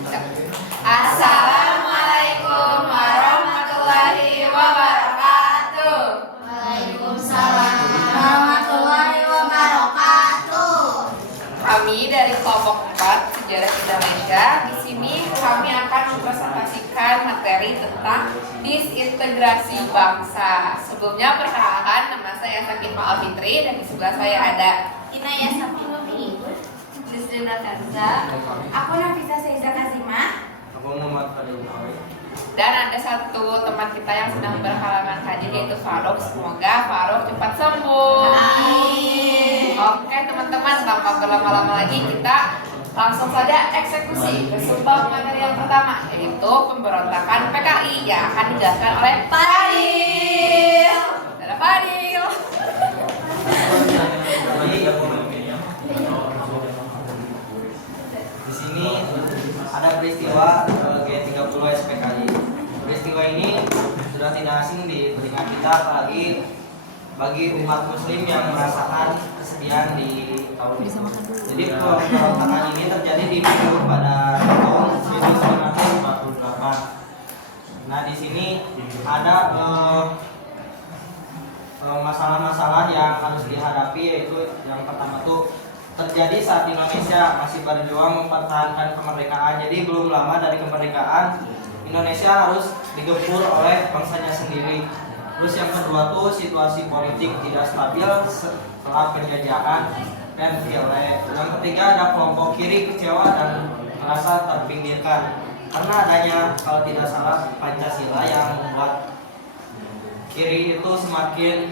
Assalamualaikum warahmatullahi wabarakatuh. Waalaikumsalam warahmatullahi wabarakatuh. Kami dari kelompok 4 Sejarah Indonesia. Di sini kami akan mempresentasikan materi tentang disintegrasi bangsa. Sebelumnya perkenalkan, nama saya Sakifah Alfitri dan di sebelah saya ada Inaya Safiuddin. Justina Kanza. Aku Nafisa Seiza Kazimah. Aku Muhammad Fadil. Dan ada satu teman kita yang sedang berhalangan hadir yaitu Faruk. Semoga Faruk cepat sembuh. Amin. Oke teman-teman, tanpa berlama-lama lagi kita langsung saja eksekusi ke subbab materi yang pertama, yaitu pemberontakan PKI yang akan dijelaskan oleh Fadil. Ada Fadil. Di sini ada peristiwa G30 SPKI. Peristiwa ini sudah tidak asing di telinga kita, apalagi bagi umat muslim yang merasakan kesedihan di tahun ini. Jadi pemberontakan ini terjadi di Peru pada tahun 1948. Nah, di sini ada masalah-masalah yang harus dihadapi, yaitu yang pertama tuh terjadi saat Indonesia masih berjuang mempertahankan kemerdekaan. Jadi belum lama dari kemerdekaan Indonesia harus digempur oleh bangsanya sendiri. Terus yang kedua tuh situasi politik tidak stabil setelah penjajahan dan violent. Yang ketiga ada kelompok kiri kecewa dan merasa terpinggirkan karena adanya, kalau tidak salah, Pancasila yang membuat kiri itu semakin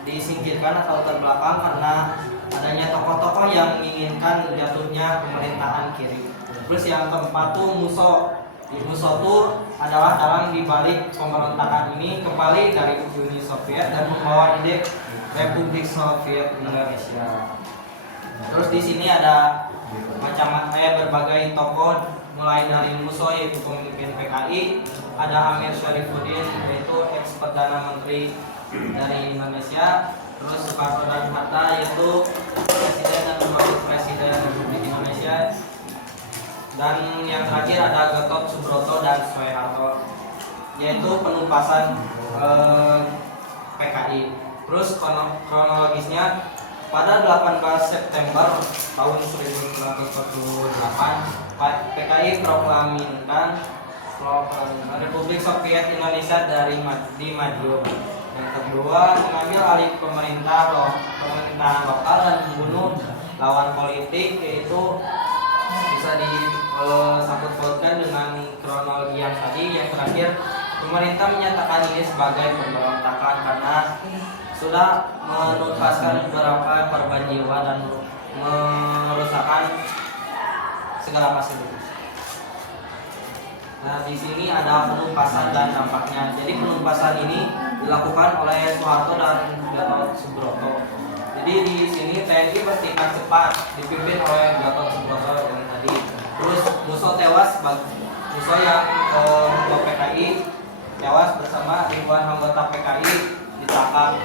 disingkirkan atau terbelakang karena adanya tokoh-tokoh yang menginginkan jatuhnya pemerintahan kiri. Terus yang keempat tuh Musso. Musso tuh adalah dalang dibalik pemberontakan ini kembali dari Uni Soviet dan membawa ide Republik Soviet Indonesia. Terus di sini ada berbagai tokoh, mulai dari Musso yaitu pemimpin PKI, ada Amir Syarifuddin yaitu ex perdana menteri dari Indonesia, terus Soekarno dan Hatta yaitu presiden dan wakil presiden Republik Indonesia, dan yang terakhir ada Gatot Subroto dan Soeharto yaitu penumpasan PKI. Terus kronologisnya pada 18 September tahun 1948 PKI proklamirkan Republik Soviet Indonesia di Madiun. Yang kedua, mengambil alih pemerintahan lokal dan membunuh lawan politik, yaitu bisa disangkut pautkan dengan kronologi yang tadi. Yang terakhir, pemerintah menyatakan ini sebagai pemberontakan karena sudah menuntaskan beberapa korban jiwa dan merusakkan segala fasilitas. Nah, di sini ada penumpasan dan dampaknya. Jadi penumpasan ini dilakukan oleh Soeharto dan Gatot Subroto. Jadi di sini TNI bertindak cepat dipimpin oleh Gatot Subroto yang tadi. Terus Musso tewas, Musso yang ketua PKI tewas bersama ribuan anggota PKI ditangkap.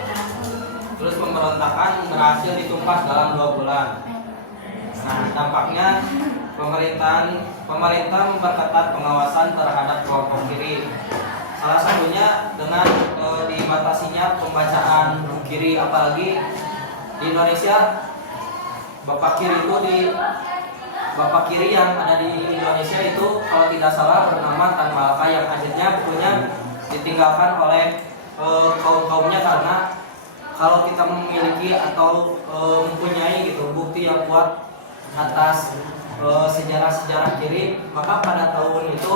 Terus pemberontakan berhasil ditumpas dalam 2 bulan. Nah, dampaknya pemerintah memperketat pengawasan terhadap kelompok kiri. Salah satunya dengan dibatasinya pembacaan buku kiri, apalagi di Indonesia Bapak kiri yang ada di Indonesia itu kalau tidak salah bernama Tan Malaka, yang akhirnya bukunya ditinggalkan oleh kaum-kaumnya karena kalau kita memiliki atau mempunyai gitu bukti yang kuat atas sejarah-sejarah kiri, maka pada tahun itu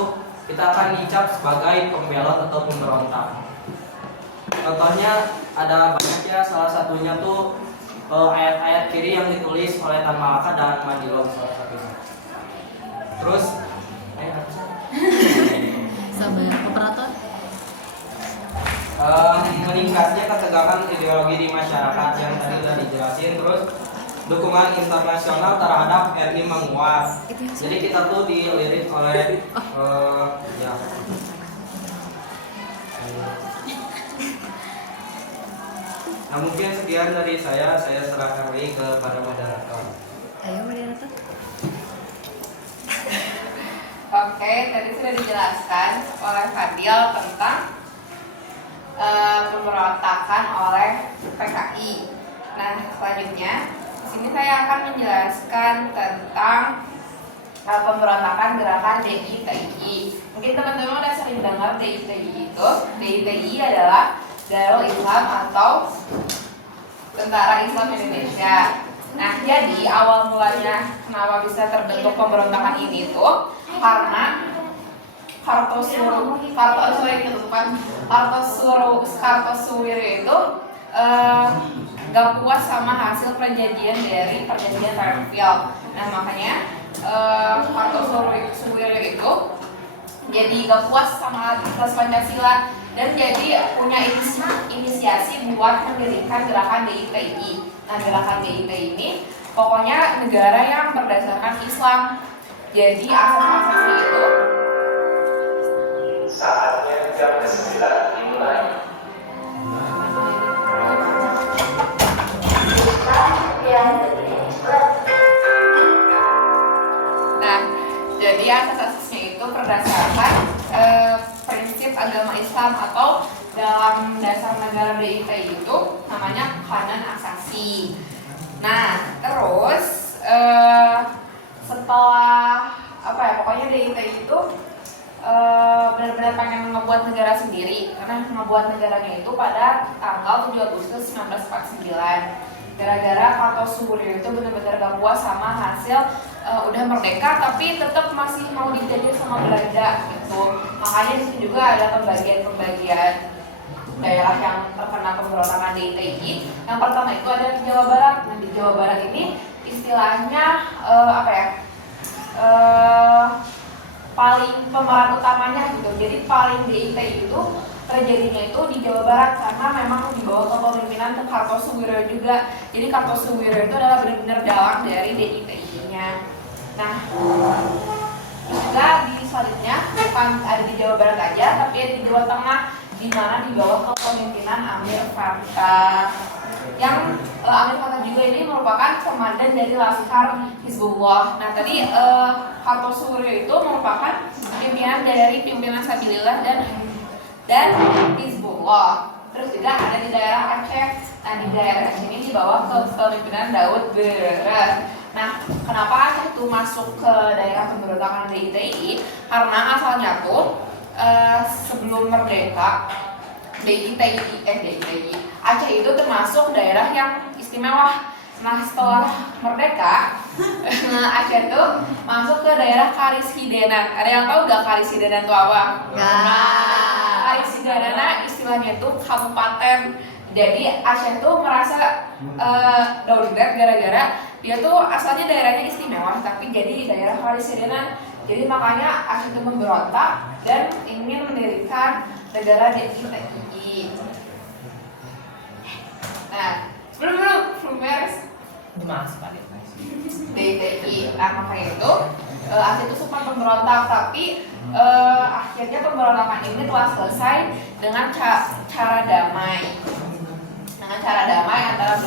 kita akan dicap sebagai pembelot atau pemberontak. Contohnya ada banyak ya, salah satunya tuh ayat-ayat kiri yang ditulis oleh Tan Malaka dan Madilog salah satunya. Terus Sabar, operator. meningkatnya ketegangan ideologi di masyarakat yang tadi sudah dijelasin. Terus dukungan internasional terhadap RI menguat. Jadi kita tuh dilirik oleh ya. Nah, mungkin sekian dari saya serahkan lagi kepada moderator. Ayo moderator. sudah dijelaskan oleh Fadil tentang pemberontakan oleh PKI. Nah, selanjutnya di sini saya akan menjelaskan tentang pemberontakan gerakan DITI. Mungkin teman-teman udah sering dengar DITI itu. DITI adalah Darul Islam atau Tentara Islam Indonesia. Nah, jadi awal mulanya kenapa bisa terbentuk pemberontakan ini tuh karena Kartosuwiryo itu gak puas sama hasil perjanjian dari perjanjian Fairfield. Nah, makanya Kartosuwiryo itu jadi gak puas sama atas Pancasila dan jadi punya inisiasi buat mendirikan gerakan DITI. Nah, gerakan DITI ini pokoknya negara yang berdasarkan Islam. Jadi asas-asasnya itu saatnya jam 9 dimulai. Nah, jadi asas-asasnya itu berdasarkan prinsip agama Islam atau dalam dasar negara DITI itu namanya Kanon Asasi. Nah, terus setelah pokoknya DITI itu benar-benar pengen ngebuat negara sendiri karena ngebuat negaranya itu pada tanggal 7 Agustus 1949. Gara-gara Kartosuwiryo itu benar-benar gak puas sama hasil udah merdeka tapi tetap masih mau dijajah sama Belanda gitu. Makanya di sini juga ada pembagian-pembagian daerah yang terkena pemberontakan DITI. Yang pertama itu ada di Jawa Barat. Nah, di Jawa Barat ini istilahnya paling pemeran utamanya gitu. Jadi paling DITI itu terjadinya itu di Jawa Barat karena memang di bawah kepemimpinan Kartosuwiryo juga. Jadi Kartosuwiryo itu adalah benar-benar dalang dari DITI-nya. Nah, juga di selanjutnya bukan ada di Jawa Barat aja, tapi ada di Jawa Tengah di mana di bawah kepemimpinan Amir Fattah. Yang Amir Fattah juga ini merupakan komandan dari Laskar Hizbullah. Nah, tadi Kartosuwiryo itu merupakan pimpinan Sabilillah dan Hizbullah. Terus juga ada di daerah Aceh. Nah, di daerah Aceh ini di bawah kepemimpinan Daud Bereh. Nah, kenapa Aceh itu masuk ke daerah pemberontakan DITI? Karena asalnya tuh sebelum merdeka DITI Aceh itu termasuk daerah yang istimewa. Nah, setelah merdeka Aceh itu masuk ke daerah Karisidenan. Ada yang tahu gak Karisidenan itu apa? Nah, Karisidenan istilahnya itu kabupaten. Jadi Aceh itu merasa daulat gara-gara dia tuh asalnya daerahnya istimewa tapi jadi daerah Karisidenan. Jadi makanya Aceh itu memberontak dan ingin mendirikan negara DITI. Nah, belum beres. DITI. Nah, makanya itu Aceh itu sempat memberontak tapi akhirnya pemberontakan ini telah selesai dengan cara damai. Dengan cara damai antara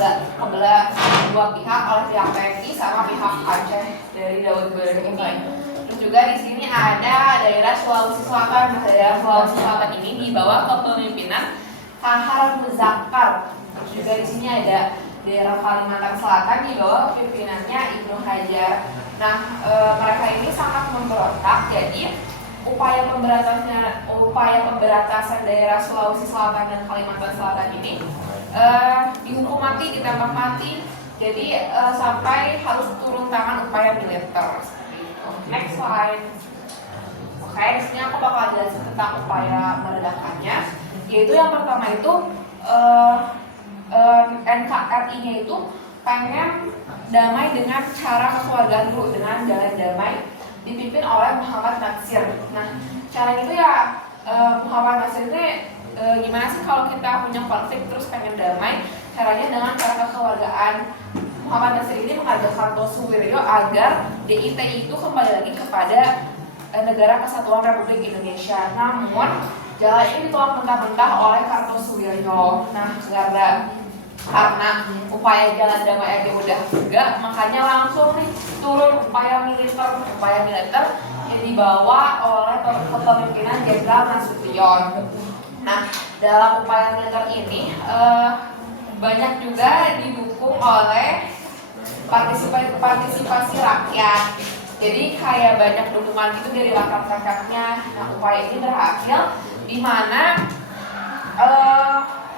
dua pihak oleh pihak PKI sama pihak Aceh dari Daud Bereh ini. Terus juga di sini ada daerah Sulawesi Selatan. Nah, daerah Sulawesi Selatan ini di bawah kepemimpinan Kahar Muzakkar. Terus juga di sini ada daerah Kalimantan Selatan di bawah pimpinannya Ibnu Hajar. Nah, mereka ini sangat memberontak. Jadi upaya pemberantasan daerah Sulawesi Selatan dan Kalimantan Selatan ini dihukum mati, ditembak mati. Jadi sampai harus turun tangan upaya militer. Next slide. Oke, di sini aku bakal jelasin tentang upaya meredakannya. Yaitu yang pertama itu NKRI-nya itu pengen damai dengan cara kekeluargaan dulu, dengan jalan damai dipimpin oleh Muhammad Natsir. Nah, cara itu ya Muhammad Natsir ini gimana sih kalau kita punya konflik terus pengen damai? Caranya dengan cara kekeluargaan. Muhammad Natsir ini mengajak Kartosuwiryo agar DITI itu kembali lagi kepada negara Kesatuan Republik Indonesia. Namun jalan ini ditolak mentah-mentah oleh Kartosuwiryo. Nah, karena upaya jalan damai aja udah enggak, makanya langsung nih turun upaya militer yang dibawa oleh kepemimpinan Jenderal Nasution. Nah, dalam upaya militer ini banyak juga didukung oleh partisipasi rakyat. Jadi kayak banyak dukungan gitu dari rakyat-rakyatnya. Nah, upaya ini berhasil di mana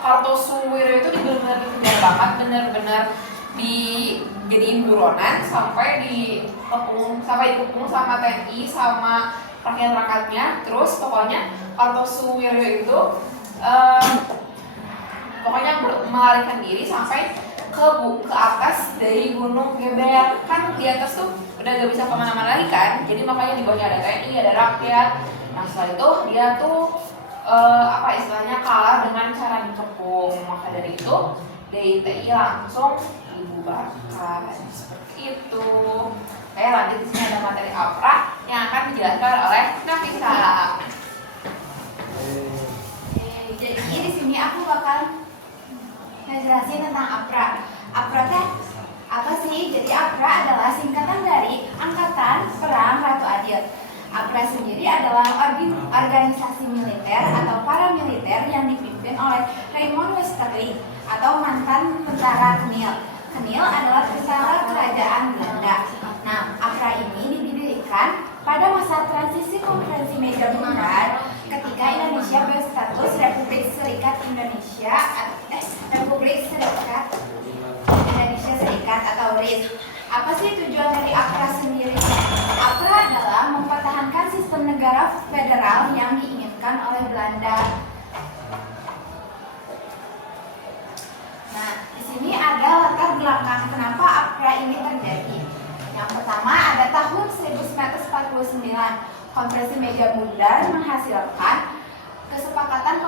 Kartosuwiryo itu benar-benar dikejar banget, benar-benar dijadiin buronan sampai dikepung sama TNI sama rakyat-rakyatnya. Terus pokoknya Kartosuwiryo itu pokoknya melarikan diri sampai ke atas dari Gunung Geber. Kan di atas tuh udah gak bisa kemana-mana lagi kan, jadi makanya di bawahnya ada TNI, ada rakyat. Nah setelah itu dia tuh istilahnya kalah dengan cara dikepung. Maka dari itu DITI langsung dibubarkan seperti itu. Oke, lanjut di sini ada materi APRA yang akan dijelaskan oleh Nafisa. Jadi di sini aku bakal ngejelasin tentang APRA. APRA teh apa sih? Jadi APRA adalah singkatan dari Angkatan Perang Ratu Adil. APRA sendiri adalah organisasi militer atau paramiliter yang dipimpin oleh Raymond Westerling atau mantan tentara Kenil. Kenil adalah tentara kerajaan Belanda. Nah, APRA ini didirikan pada masa transisi konferensi meja bundar ketika Indonesia berstatus Republik Serikat Indonesia atau RIS. Apa sih tujuan dari APRA sendiri? APRA adalah mempertahankan sistem negara federal yang diinginkan oleh Belanda. Nah, di sini ada latar belakang kenapa APRA ini terjadi. Yang pertama ada tahun 1949. Konferensi meja bundar menghasilkan kesepakatan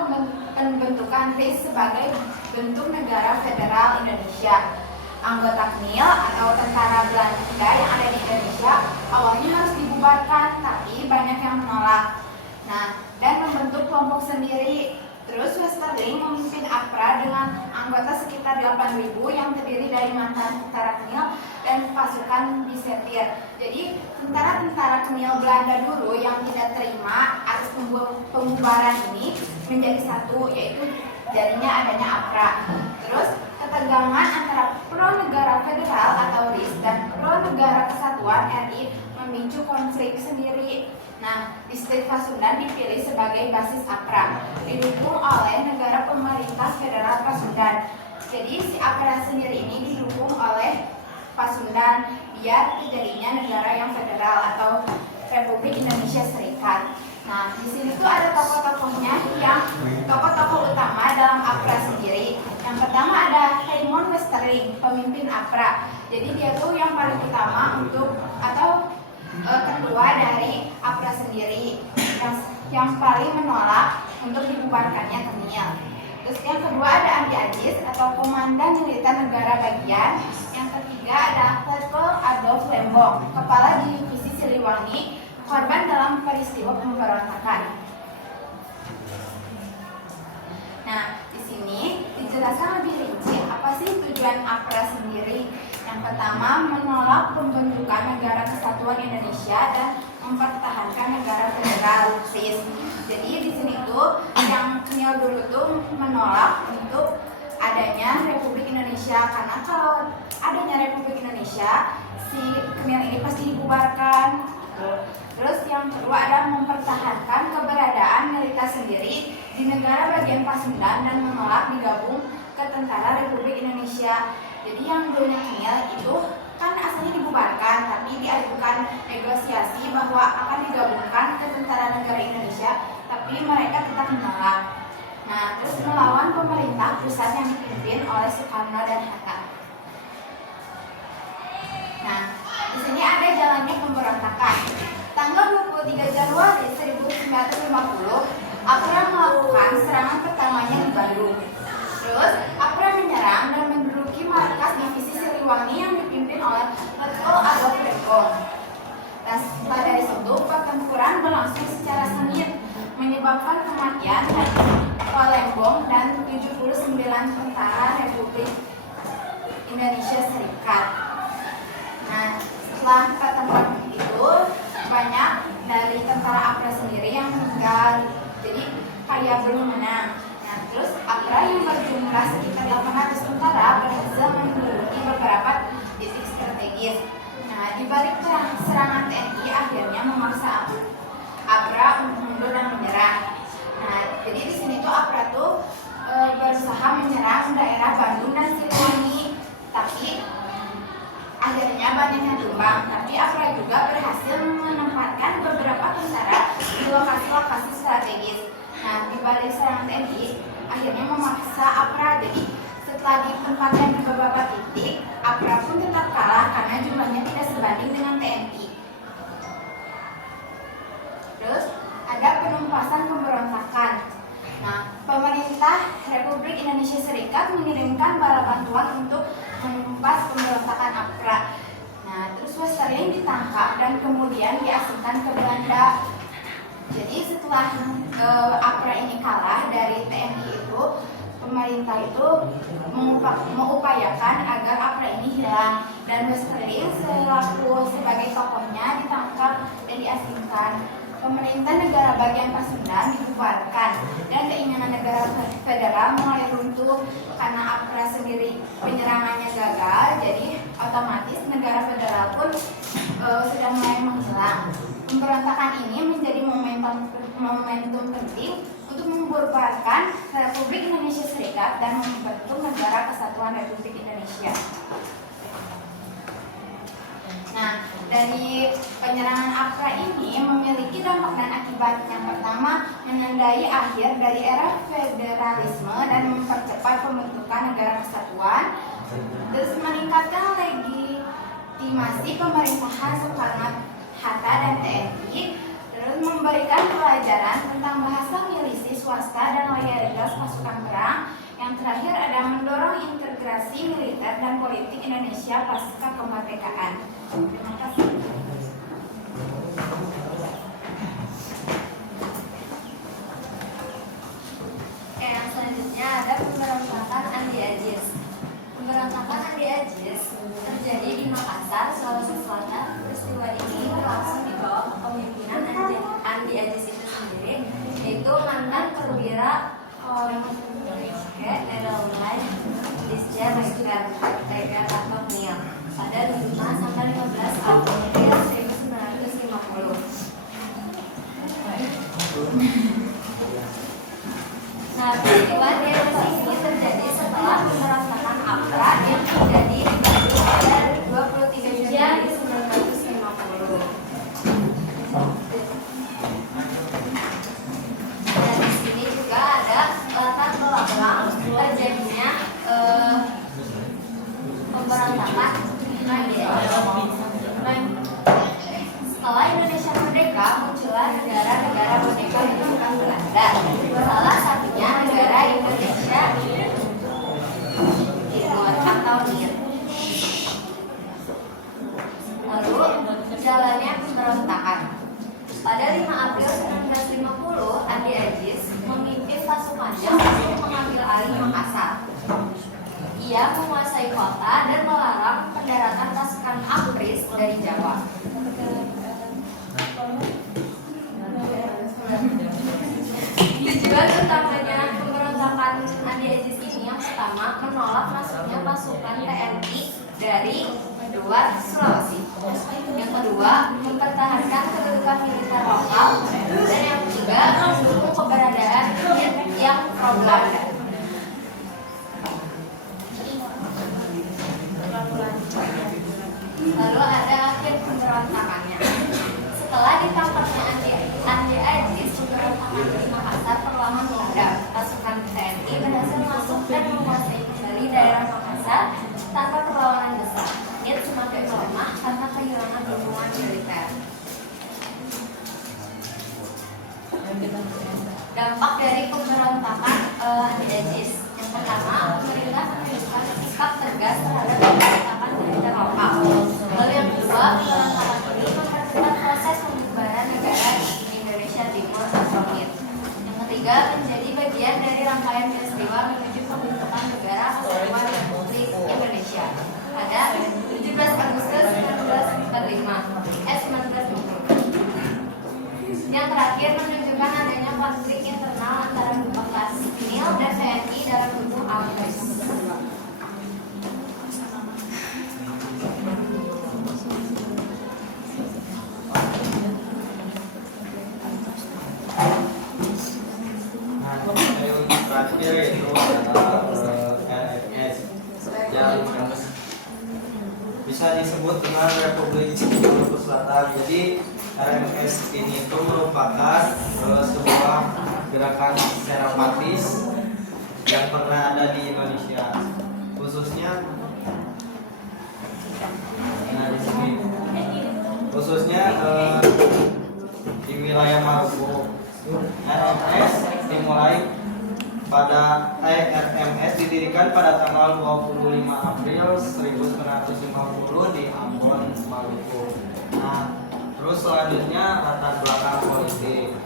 pembentukan RIS sebagai bentuk negara federal Indonesia. Anggota KNIL atau tentara Belanda yang ada di Indonesia awalnya harus dibubarkan, tapi banyak yang menolak. Nah, dan membentuk kelompok sendiri. Terus Westerling memimpin APRA dengan anggota sekitar 8.000 yang terdiri dari mantan tentara KNIL dan pasukan disertir. Jadi tentara-tentara KNIL Belanda dulu yang tidak terima atas pembubaran ini menjadi satu, yaitu jadinya adanya APRA. Terus ketegangan antara pro negara federal atau RIS dan pro negara kesatuan RI memicu konflik sendiri. Nah, distrik Pasundan dipilih sebagai basis APRA, didukung oleh negara pemerintah federal Pasundan. Jadi si APRA sendiri ini didukung oleh Pasundan biar terjadinya negara yang federal atau Republik Indonesia Serikat. Nah, di sini tuh ada tokoh-tokohnya yang tokoh-tokoh utama dalam APRA sendiri. Yang pertama ada Raymond Westerling, pemimpin APRA. Jadi dia tuh yang paling utama untuk atau ketua dari APRA sendiri yang paling menolak untuk dibubarkannya KNIL. Terus yang kedua ada Andi Agis atau Komandan Militer Negara Bagian. Yang ketiga ada Letkol Adolf Lembong, Kepala Divisi Siliwangi, korban dalam peristiwa pemberontakan. Nah, di sini dijelaskan lebih rinci apa sih tujuan APRA sendiri. Yang pertama, menolak pembentukan Negara Kesatuan Indonesia dan mempertahankan negara federal RIS. Jadi di sini tuh yang KNIL dulu tuh menolak untuk adanya Republik Indonesia, karena kalau adanya Republik Indonesia si KNIL ini pasti dibubarkan. Terus yang kedua ada mempertahankan keberadaan militer sendiri di negara bagian Pasundan dan menolak digabung ke tentara Republik Indonesia. Jadi yang dulunya KNIL itu kan asalnya dibubarkan, tapi diajukan negosiasi bahwa akan digabungkan ke tentara negara Indonesia, tapi mereka tetap menolak. Nah, terus melawan pemerintah pusat yang dipimpin oleh Soekarno dan Hatta. Nah, di sini ada jalannya pemberontakan. Tanggal 23 Januari 1950, APRA melakukan serangan pertamanya di Bandung. Terus, APRA menyerang dan menduduki markas divisi Siliwangi yang dipimpin oleh Letkol Adolf Lembong. Dan setelah dari situ, pertempuran berlangsung secara sengit, menyebabkan kematian Letkol Lembong dan 79 tentara Republik Indonesia Serikat. Nah, setelah pertempuran itu, banyak dari tentara tentara APRA sendiri yang meninggal. Jadi karya belum menang. Nah, terus APRA yang berjumlah sekitar 800 tentara berhasil menduduki beberapa titik strategis. Nah, di balik serangan TNI akhirnya memaksa APRA untuk mundur dan menyerah. Nah, jadi di sini tuh APRA tuh berusaha menyerang daerah Bandung dan Siliwangi, tapi akhirnya banyak yang tumbang. Tapi APRA juga berhasil menempatkan beberapa tentara di lokasi-lokasi strategis. Nah, di balik serangan TNI akhirnya memaksa APRA. Jadi setelah ditempatkan di beberapa titik, APRA pun tetap kalah karena jumlahnya tidak sebanding dengan TNI. Terus ada penumpasan pemberontakan. Nah, pemerintah Republik Indonesia Serikat mengirimkan bala bantuan untuk menumpas pemberontakan APRA. Nah, terus Westerling ditangkap dan kemudian diasingkan ke Belanda. Jadi setelah APRA ini kalah dari TNI itu, pemerintah itu mengupayakan agar APRA ini hilang, dan Westerling selaku sebagai tokohnya ditangkap dan diasingkan. Pemerintah negara bagian Pasundan dibubarkan dan keinginan negara federal mulai runtuh karena APRA sendiri penyerangannya gagal. Jadi otomatis negara federal pun sudah mulai menghilang. Pemberontakan ini menjadi momentum penting untuk membubarkan Republik Indonesia Serikat dan membentuk Negara Kesatuan Republik Indonesia. Nah, dari penyerangan APRA ini memiliki dampak dan akibat. Yang pertama, menandai akhir dari era federalisme dan mempercepat pembentukan negara kesatuan. Terus meningkatkan legitimasi pemerintahan Soekarno-Hatta dan TNI. Terus memberikan pelajaran tentang bahasa milisi swasta dan loyalitas pasukan perang. Yang terakhir ada mendorong integrasi militer dan politik Indonesia pasca kemerdekaan. Terima kasih. Yang selanjutnya ada pemberontakan Andi Ajis. Pemberontakan Andi Ajis terjadi di Makassar, Sulawesi Selatan. Peristiwa ini berlangsung di bawah kepemimpinan Andi Ajis itu sendiri, yaitu mantan perwira Nederland Disja Reger atau NIL pada 5 sampai 15 April 1950. Nah, peristiwa demonstrasi ini terjadi setelah pemberontakan APRA yang terjadi pada 23 Januari 1950. Dan di sini juga ada latar belakang terjadinya pemberontakan Andi Ajis. Setelah Indonesia merdeka, muncullah negara-negara boneka bentukan Belanda. Salah satunya negara Indonesia Timur atau NIR. Lalu jalannya pemberontakan. Pada 5 April 1950, Andi Ajis memimpin pasukannya untuk mengambil alih Makassar. Ia menguasai kota dan melarang pendaratan pasukan APRIS dari Jawa. Tujuan utamanya pemberontakan Andi Ajis ini yang pertama menolak masuknya pasukan TNI dari luar Sulawesi. Yang kedua, mempertahankan kedudukan militer lokal, dan yang ketiga mendukung keberadaan yang pro Belanda. Lalu ada akhir pemberontakannya. Setelah ditangkapnya Andi Ajis, pemberontakan di Makassar perlahan meredah. Pasukan TNI berhasil masuk dan menguasai kembali daerah Makassar tanpa perlawanan besar. NIR semakin melemah karena kehilangan dukungan militer. Dampak dari pemberontakan Andi Ajis. Yang pertama, pemerintah menunjukkan sikap tegas terhadap pemberontakan militer lokal. Lalu yang kedua, pemberontakan ini mempercepat proses pembubaran negara Indonesia Timur atau NIR. Yang ketiga, menjadi bagian dari rangkaian peristiwa menuju pembentukan negara Kesatuan Republik Indonesia pada 17 Agustus 1945. Yang Maluku Selatan. Jadi RMS ini itu merupakan sebuah gerakan terapatis yang pernah ada di Indonesia, khususnya di sini, khususnya di wilayah Maluku. RMS dimulai RMS didirikan pada tanggal 25 April 1950 di Ambon, Maluku. Nah, terus selanjutnya latar belakang politik.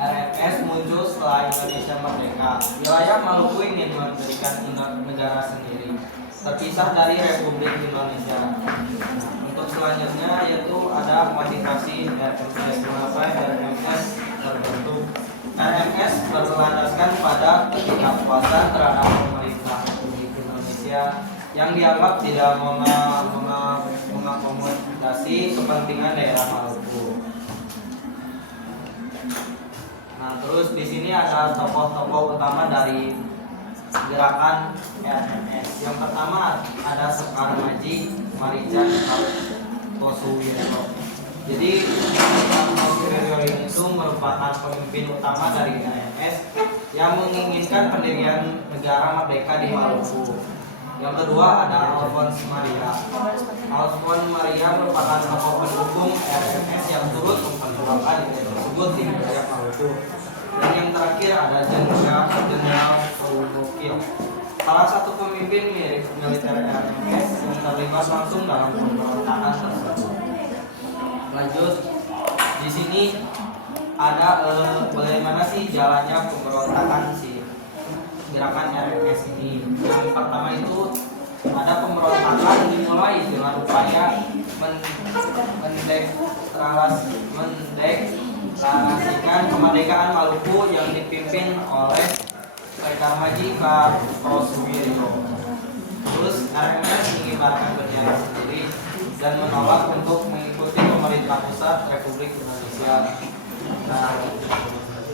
RMS muncul setelah Indonesia merdeka. Wilayah Maluku ingin mendirikan negara sendiri, terpisah dari Republik Indonesia. Untuk selanjutnya yaitu ada modifikasi RMS. Mengapa RMS terbentuk? RMS berlandaskan pada ketidakpuasan terhadap pemerintah Republik Indonesia yang dianggap tidak mengakomodasi kepentingan daerah Maluku. Nah, terus di sini ada tokoh-tokoh utama dari gerakan RMS. Yang pertama ada Sekar Maji Marican Kosuwiryo. Jadi Kosuwiryo itu merupakan pemimpin utama dari RMS yang menginginkan pendirian negara merdeka di Maluku. Yang kedua ada Alphonse Maria. Alphonse Maria merupakan tokoh pendukung RMS yang turut memperjuangkan ide tersebut di wilayah Maluku. Dan yang terakhir ada Jenderal Soekarno. Salah satu pemimpin militer RMS yang terlibat langsung dalam pemberontakan tersebut. Lanjut, di sini ada bagaimana sih jalannya pemberontakan si gerakan RMS ini. Yang pertama itu ada pemberontakan dimulai dengan upaya mendeklarasikan kemerdekaan Maluku yang dipimpin oleh Sekar Maji Kosuwiryo. Terus RMS mengibarkan bendera sendiri dan menolak untuk mengikuti pemerintah pusat Republik Indonesia. Nah,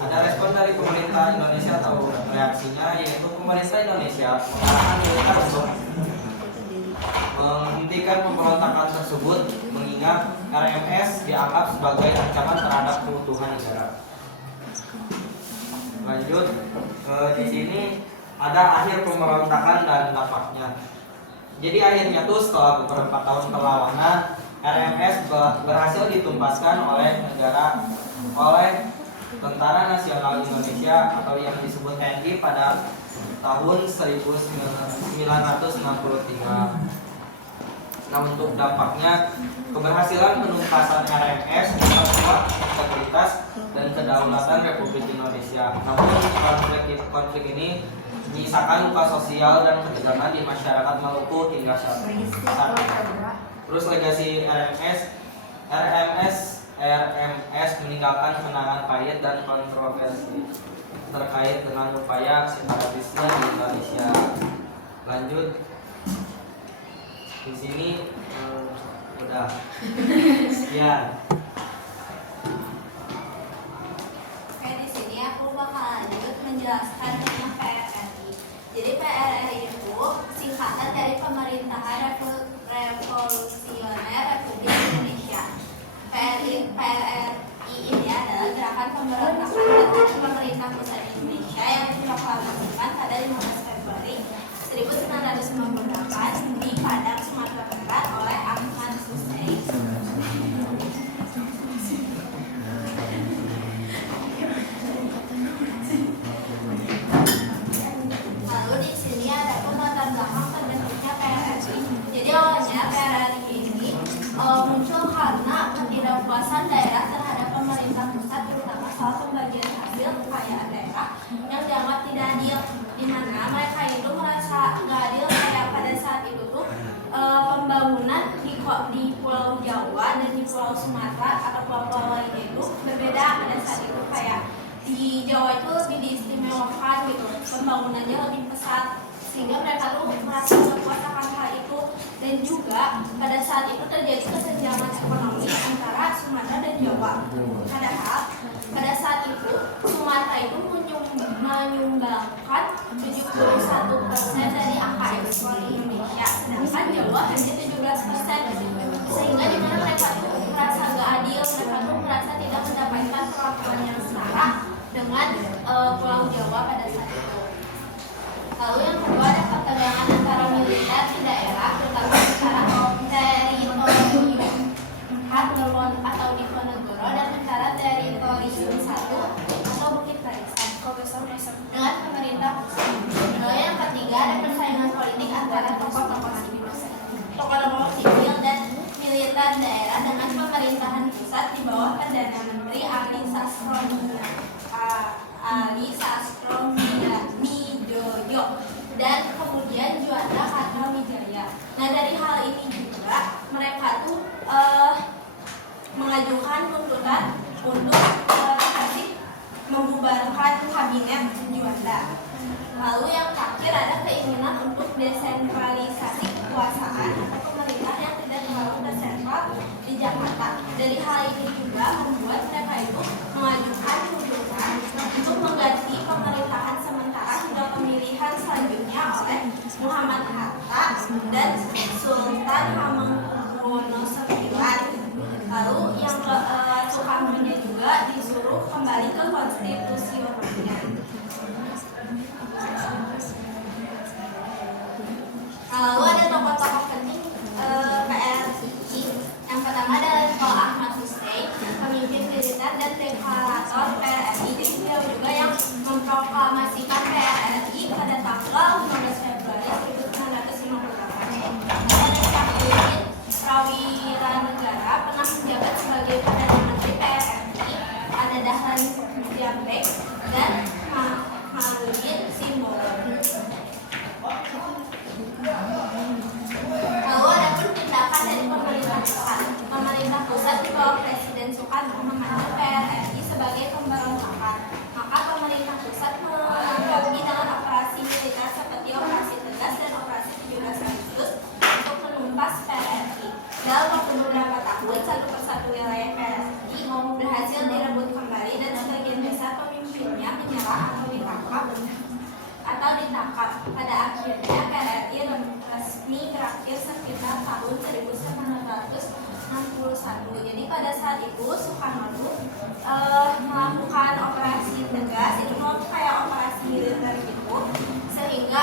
ada respon dari pemerintah Indonesia atau reaksinya, yaitu pemerintah Indonesia mengarahkan militer untuk menghentikan pemberontakan tersebut, mengingat RMS dianggap sebagai ancaman terhadap keutuhan negara. Lanjut, di sini ada akhir pemberontakan dan dampaknya. Jadi akhirnya tuh setelah beberapa tahun perlawanan, RMS berhasil ditumpaskan oleh Tentara Nasional Indonesia atau yang disebut TNI pada tahun 1963. Nah, untuk dampaknya, keberhasilan penuntasan RMS memperkuat integritas dan kedaulatan Republik Indonesia. Namun konflik ini menyisakan luka sosial dan ketegangan di masyarakat Maluku hingga saat ini. Terus legasi RMS meninggalkan kenangan pahit dan kontroversi terkait dengan upaya separatisme di Indonesia. Lanjut, di sini udah sekian. Oke, di sini aku bakal lanjut menjelaskan tentang PRRI. Jadi PRRI itu singkatan dari Pemerintahan Revolusioner Republik Indonesia. PRRI ini adalah gerakan pemberontakan terhadap pemerintah pusat Indonesia yang diproklamasikan pada 15 Februari 1998 di Padang, Sumatera Barat oleh Ahmad Hussein. Lalu di sini ada latar belakang terbentuknya PRRI. Jadi awalnya PRRI ini muncul karena ketidakpuasan daerah terhadap pemerintah pusat, terutama soal pembagian hasil kekayaan daerah yang dianggap tidak adil, di mana mereka itu merasa nggak adil kayak pada saat itu tuh pembangunan di Pulau Jawa dan di Pulau Sumatera atau pulau-pulau lainnya itu berbeda. Pada saat itu kayak di Jawa itu lebih diistimewakan gitu, pembangunannya lebih pesat, sehingga mereka tuh merasa nggak puas akan hal itu. Dan juga pada saat itu terjadi kesenjangan ekonomi antara Sumatera dan Jawa. Padahal pada saat itu Sumatera itu menyumbangkan 71% dari angka ekspor Indonesia, sedangkan Jawa hanya 17%. sehingga di mana mereka tuh merasa gak adil, mereka tuh merasa tidak mendapatkan perlakuan yang setara dengan Pulau Jawa pada saat itu. Lalu yang kedua ada ketegangan antara militer di daerah, terutama antara teritorium 4 atau Diponegoro dan antara teritorium 1 atau Bukit Barisan dengan pemerintah pusat. Lalu yang ketiga ada persaingan politik antara tokoh-tokoh sipil dan militer daerah dengan pemerintahan pusat di bawah Perdana Menteri Ali Sastromidoyo dan kemudian Juanda Kartawijaya. Nah, dari hal ini juga mereka tuh mengajukan tuntutan untuk membubarkan kabinet Juanda. Lalu yang terakhir ada keinginan untuk desentralisasi kekuasaan atau pemerintah yang tidak terlalu tersentral di Jakarta. Dari hal ini juga membuat mereka itu mengajukan tuntutan untuk mengganti pemerintahan sementara hingga pemilihan selanjutnya oleh Muhammad Hatta dan Sultan Hamengkubuwono IX. Lalu yang Soekarno-nya juga disuruh kembali ke konstitusi orangnya. Lalu ada tokoh-tokoh penting PRI. Yang pertama adalah Paul Ahmad Hussein, pemimpin militer dan deklarator PRI. Jadi beliau juga yang memproklamasikan PRI pada tanggal 15 Februari 1958. Lalu ada Prawiranegara, pernah menjabat sebagai Perdana Menteri PRI, ada Dahlan Jamrek dan Khamaludin Simbolon. Lalu ada pun tindakan dari pemerintah pusat. Pemerintah pusat di bawah Presiden Soekarno memandang PRRI sebagai pemberontakan. Maka pemerintah pusat melengkapi dengan operasi militer seperti operasi Tegas dan operasi 17 Agustus untuk menumpas PRRI. Dalam waktu beberapa tahun, satu persatu wilayah PRRI berhasil direbut kembali dan sebagian besar pemimpinnya menyerah atau ditangkap. Pada akhirnya PRRI resmi berakhir sekitar tahun 1961. Jadi pada saat itu Soekarno melakukan operasi Tegas, itu mau kayak operasi militer gitu, sehingga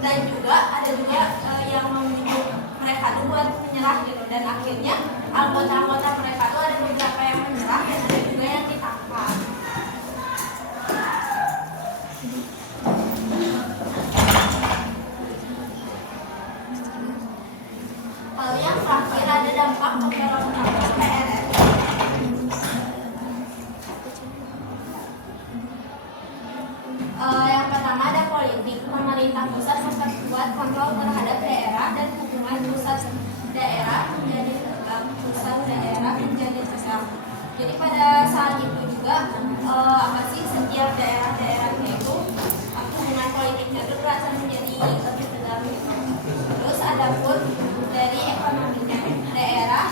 dan juga ada juga yang membujuk mereka tuh buat menyerah gitu, dan akhirnya anggota-anggota mereka tuh ada beberapa yang menyerah dan ada juga yang ditangkap. Lalu yang terakhir ada dampak pemberontakan PRRI. Yang pertama ada politik. Pemerintah pusat memperkuat kontrol terhadap daerah dan hubungan pusat daerah menjadi tegang. Jadi pada saat itu juga setiap daerah-daerahnya itu hubungan politiknya itu terasa menjadi lebih tegang. Terus ada pun dari ekonominya, daerah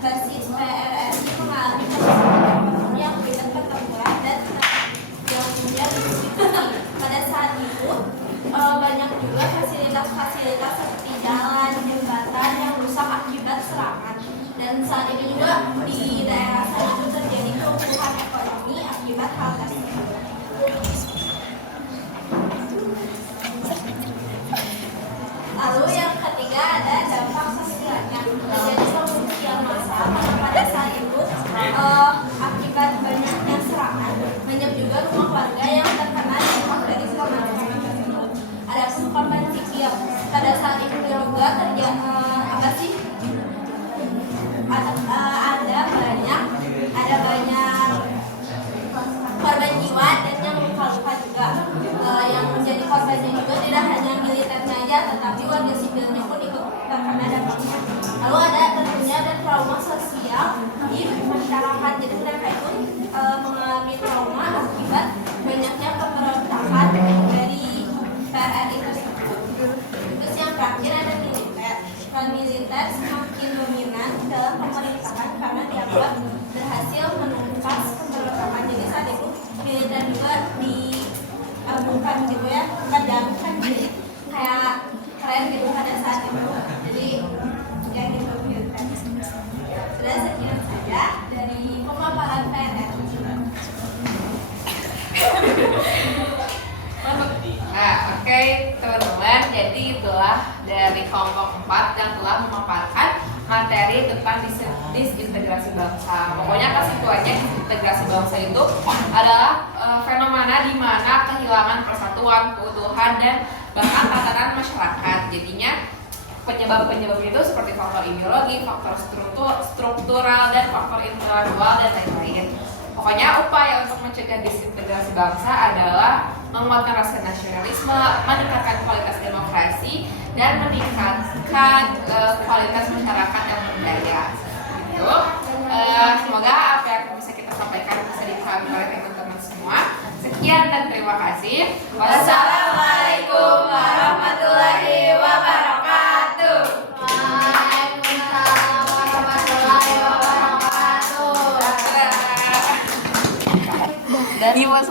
basis PRRI mengalami kondisi yang begitu pertempuran dan yang kemudian pada saat itu banyak juga fasilitas-fasilitas seperti jalan, jembatan yang rusak akibat serangan. Dan saat ini juga di daerah sana itu terjadi kelumpuhan ekonomi akibat hal tersebut. Lalu yang ketiga ada dampak sosialnya. Terjadi pengungsian massal pada saat itu akibat banyaknya serangan. Banyak juga rumah warga yang terkena dampak dari serangan tersebut. Ada pun korban sipil. Pada saat itu juga terjadi ada banyak korban jiwa dan yang luka-luka juga. Yang menjadi korbannya juga tidak hanya militernya aja, tetapi warga sipilnya pun ikut terkena dampaknya. Lalu ada tentunya ada trauma sosial di masyarakat. Jadi mereka itu mengalami trauma akibat banyaknya pemberontakan dari PRRI tersebut. Terus yang terakhir ada militer. Militer semakin dominan dalam pemerintahan karena dianggap berhasil menumpas pemberontakan. Jadi saat itu militer juga diagungkan gitu ya, bukan diagungkan, jadi kayak keren gitu pada saat itu. Jadi ya gitu. kelompok 4 yang telah memaparkan materi tentang disintegrasi bangsa. Pokoknya kesimpulannya disintegrasi bangsa itu adalah fenomena di mana kehilangan persatuan, keutuhan, dan bahkan tatanan masyarakat. Jadinya penyebab-penyebab itu seperti faktor ideologi, faktor struktural, dan faktor intelektual dan lain-lain. Pokoknya upaya untuk mencegah disintegrasi bangsa adalah menguatkan rasa nasionalisme, meningkatkan kualitas demokrasi, dan meningkatkan kualitas masyarakat yang berdaya. Gitu. Semoga apa yang bisa kita sampaikan bisa dipahami oleh teman-teman semua. Sekian dan terima kasih. Wassalamualaikum warahmatullahi wabarakatuh. Waalaikumsalam warahmatullahi wabarakatuh. Dari Mas